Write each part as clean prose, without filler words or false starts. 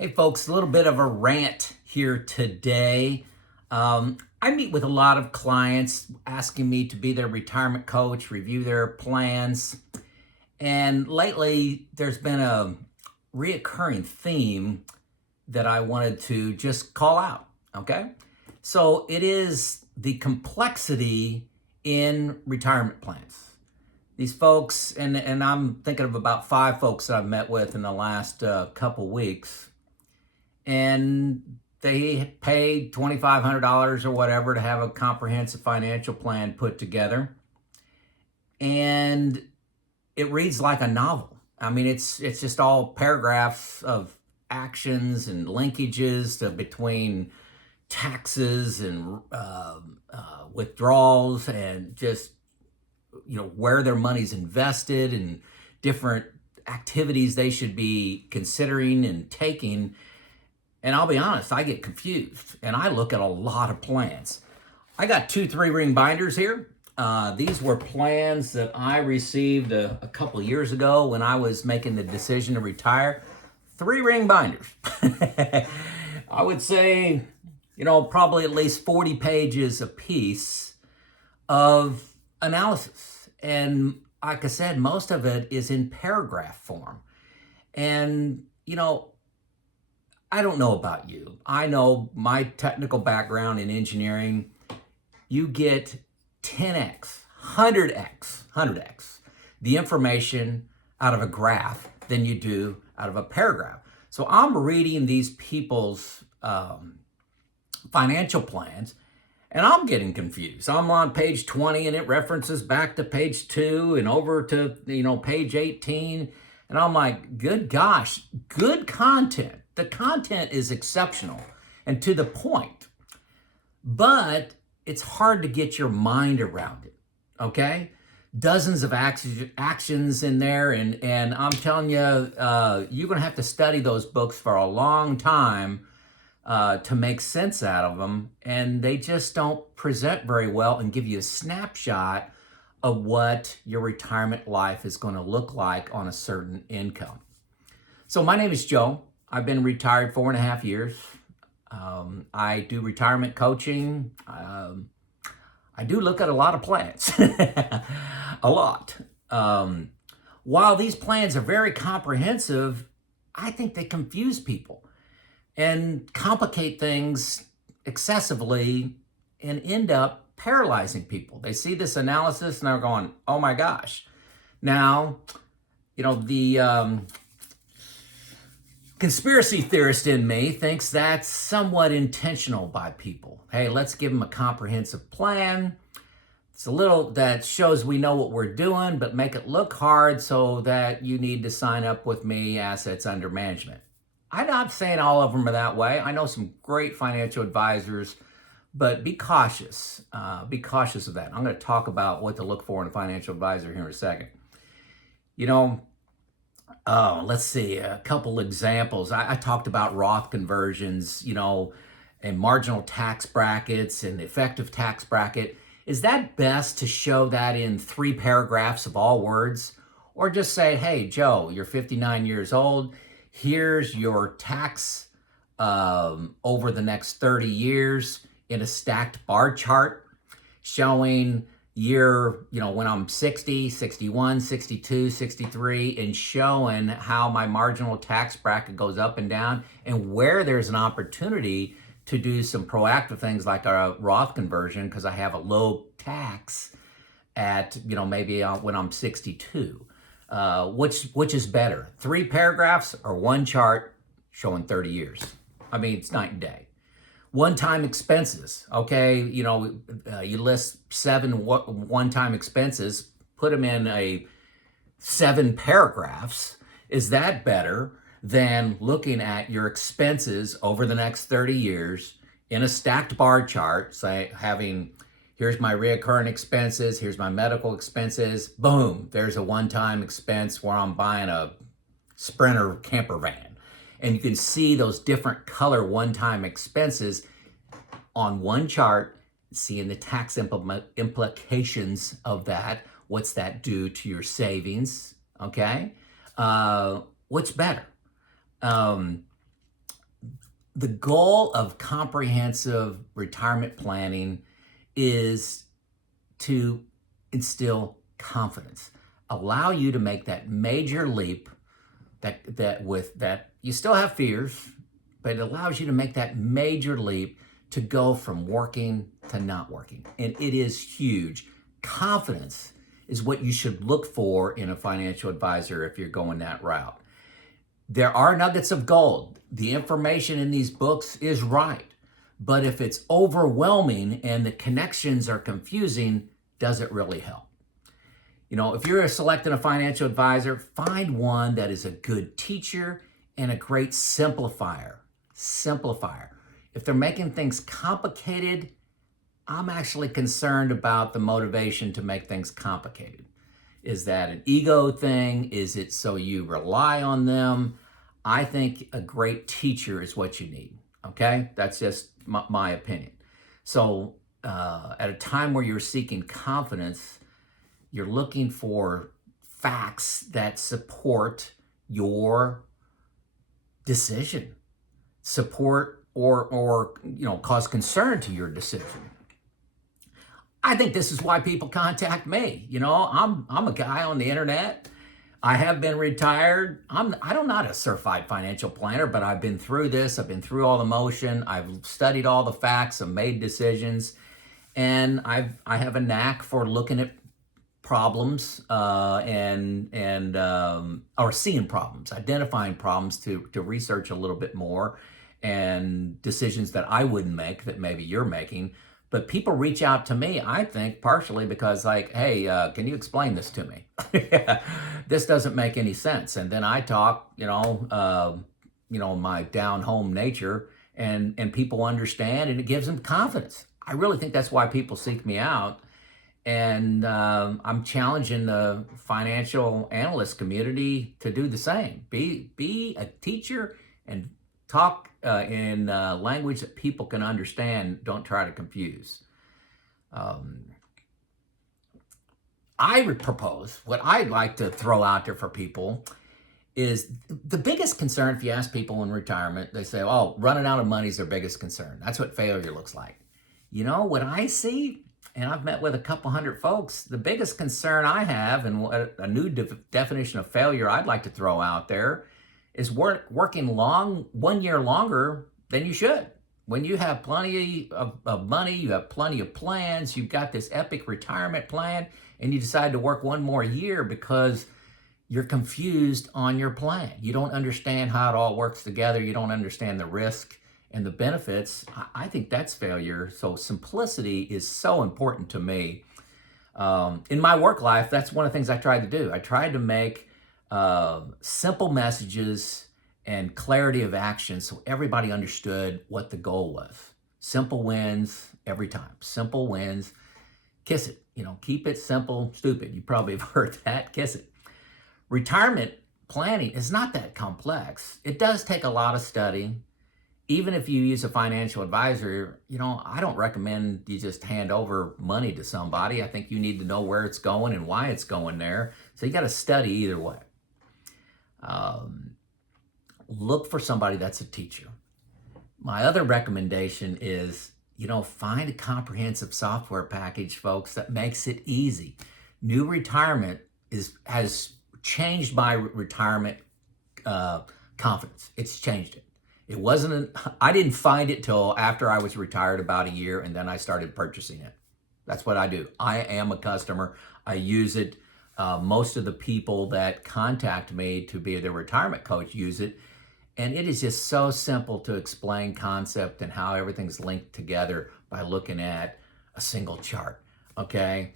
Hey folks, a little bit of a rant here today. I meet with a lot of clients asking me to be their retirement coach, review their plans. And lately, there's been a reoccurring theme that I wanted to just call out. Okay. So it is the complexity in retirement plans. These folks, and I'm thinking of about 5 folks that I've met with in the last couple weeks, and they paid $2,500 or whatever to have a comprehensive financial plan put together. And it reads like a novel. I mean, it's just all paragraphs of actions and linkages between taxes and withdrawals, and just where their money's invested and different activities they should be considering and taking. And I'll be honest, I get confused and I look at a lot of plans. I got 2 3-ring binders here. These were plans that I received a couple of years ago when I was making the decision to retire. 3-ring binders. I would say, probably at least 40 pages a piece of analysis. And like I said, most of it is in paragraph form. And, I don't know about you. I know my technical background in engineering, you get 10x, 100x the information out of a graph than you do out of a paragraph. So I'm reading these people's financial plans, and I'm getting confused. I'm on page 20 and it references back to page 2 and over to, page 18. And I'm like, good gosh, good content. The content is exceptional and to the point, but it's hard to get your mind around it, okay? Dozens of actions in there, and I'm telling you, you're gonna have to study those books for a long time to make sense out of them, and they just don't present very well and give you a snapshot of what your retirement life is gonna look like on a certain income. So my name is Joe. I've been retired 4.5 years. I do retirement coaching. I do look at a lot of plans, a lot. While these plans are very comprehensive, I think they confuse people and complicate things excessively and end up paralyzing people. They see this analysis and they're going, oh my gosh. Now, the conspiracy theorist in me thinks that's somewhat intentional by people. Hey, let's give them a comprehensive plan. It's a little that shows we know what we're doing, but make it look hard so that you need to sign up with me, assets under management. I'm not saying all of them are that way. I know some great financial advisors, but be cautious. Be cautious of that. I'm going to talk about what to look for in a financial advisor here in a second. Let's see, a couple examples. I talked about Roth conversions, and marginal tax brackets and effective tax bracket. Is that best to show that in 3 paragraphs of all words? Or just say, hey, Joe, you're 59 years old. Here's your tax over the next 30 years in a stacked bar chart showing year, when I'm 60, 61, 62, 63, and showing how my marginal tax bracket goes up and down, and where there's an opportunity to do some proactive things like a Roth conversion because I have a low tax at, maybe when I'm 62. Which is better, 3 paragraphs or 1 chart showing 30 years? I mean, it's night and day. One-time expenses, okay, you list 7 one-time expenses, put them in a 7 paragraphs. Is that better than looking at your expenses over the next 30 years in a stacked bar chart, say having, here's my reoccurring expenses, here's my medical expenses, boom, there's a one-time expense where I'm buying a Sprinter camper van. And you can see those different color one-time expenses on one chart, seeing the tax implications of that. What's that do to your savings? Okay. What's better? The goal of comprehensive retirement planning is to instill confidence, allow you to make that major leap that you still have fears, but it allows you to make that major leap to go from working to not working. And it is huge. Confidence is what you should look for in a financial advisor if you're going that route. There are nuggets of gold. The information in these books is right. But if it's overwhelming and the connections are confusing, does it really help? If you're selecting a financial advisor, find one that is a good teacher and a great simplifier. If they're making things complicated, I'm actually concerned about the motivation to make things complicated. Is that an ego thing? Is it so you rely on them? I think a great teacher is what you need, okay? That's just my opinion. So at a time where you're seeking confidence, you're looking for facts that support your decision, support or cause concern to your decision. I think this is why people contact me. I'm a guy on the internet. I have been retired. I'm not a certified financial planner, but I've been through this. I've been through all the motion. I've studied all the facts. I've made decisions, and I have a knack for looking at problems or seeing problems, identifying problems to research a little bit more, and decisions that I wouldn't make that maybe you're making. But people reach out to me, I think, partially because hey, can you explain this to me? This doesn't make any sense. And then I talk, my down-home nature, and people understand, and it gives them confidence. I really think that's why people seek me out. And I'm challenging the financial analyst community to do the same. Be a teacher and talk in language that people can understand. Don't try to confuse. I would propose, what I'd like to throw out there for people is the biggest concern. If you ask people in retirement, they say, oh, running out of money is their biggest concern. That's what failure looks like. What I see, and I've met with a couple hundred folks, the biggest concern I have, and a new definition of failure I'd like to throw out there, is working 1 year longer than you should. When you have plenty of money, you have plenty of plans, you've got this epic retirement plan, and you decide to work 1 more year because you're confused on your plan. You don't understand how it all works together. You don't understand the risk and the benefits. I think that's failure. So simplicity is so important to me. In my work life, that's one of the things I tried to do. I tried to make simple messages and clarity of action so everybody understood what the goal was. Simple wins every time. Simple wins. Kiss it. Keep it simple, stupid. You probably have heard that. Kiss it. Retirement planning is not that complex. It does take a lot of study. Even if you use a financial advisor, I don't recommend you just hand over money to somebody. I think you need to know where it's going and why it's going there. So you got to study either way. Look for somebody that's a teacher. My other recommendation is, find a comprehensive software package, folks, that makes it easy. New retirement has changed my retirement confidence. It's changed it. It wasn't, I didn't find it till after I was retired about a year, and then I started purchasing it. That's what I do. I am a customer. I use it. Most of the people that contact me to be their retirement coach use it. And it is just so simple to explain concept and how everything's linked together by looking at a single chart, okay?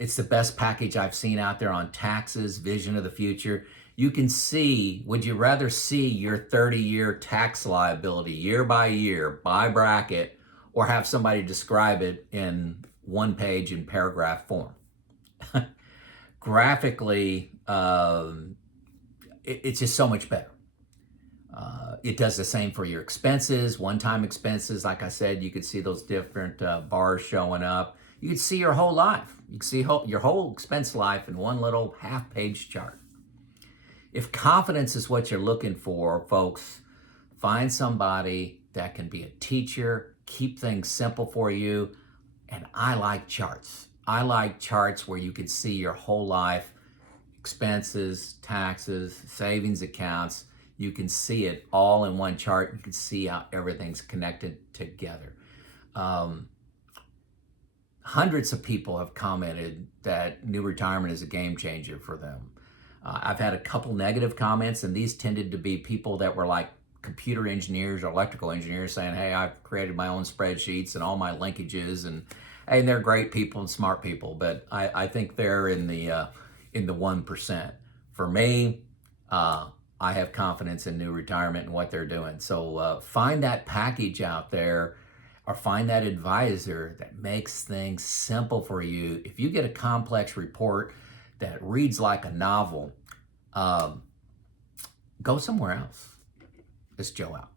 It's the best package I've seen out there on taxes, vision of the future. You can see, would you rather see your 30-year tax liability year by year by bracket, or have somebody describe it in one page in paragraph form? Graphically, it's just so much better. It does the same for your expenses, one-time expenses. Like I said, you could see those different bars showing up. You could see your whole life. You can see your whole expense life in one little half-page chart. If confidence is what you're looking for, folks, find somebody that can be a teacher, keep things simple for you. And I like charts. I like charts where you can see your whole life, expenses, taxes, savings accounts. You can see it all in one chart. You can see how everything's connected together. Um, Hundreds of people have commented that new retirement is a game changer for them. I've had a couple negative comments, and these tended to be people that were like computer engineers or electrical engineers saying, hey, I've created my own spreadsheets and all my linkages, and they're great people and smart people, but I think they're in the 1%. For me, I have confidence in new retirement and what they're doing. So find that package out there, or find that advisor that makes things simple for you. If you get a complex report that reads like a novel, go somewhere else. This is Joe out.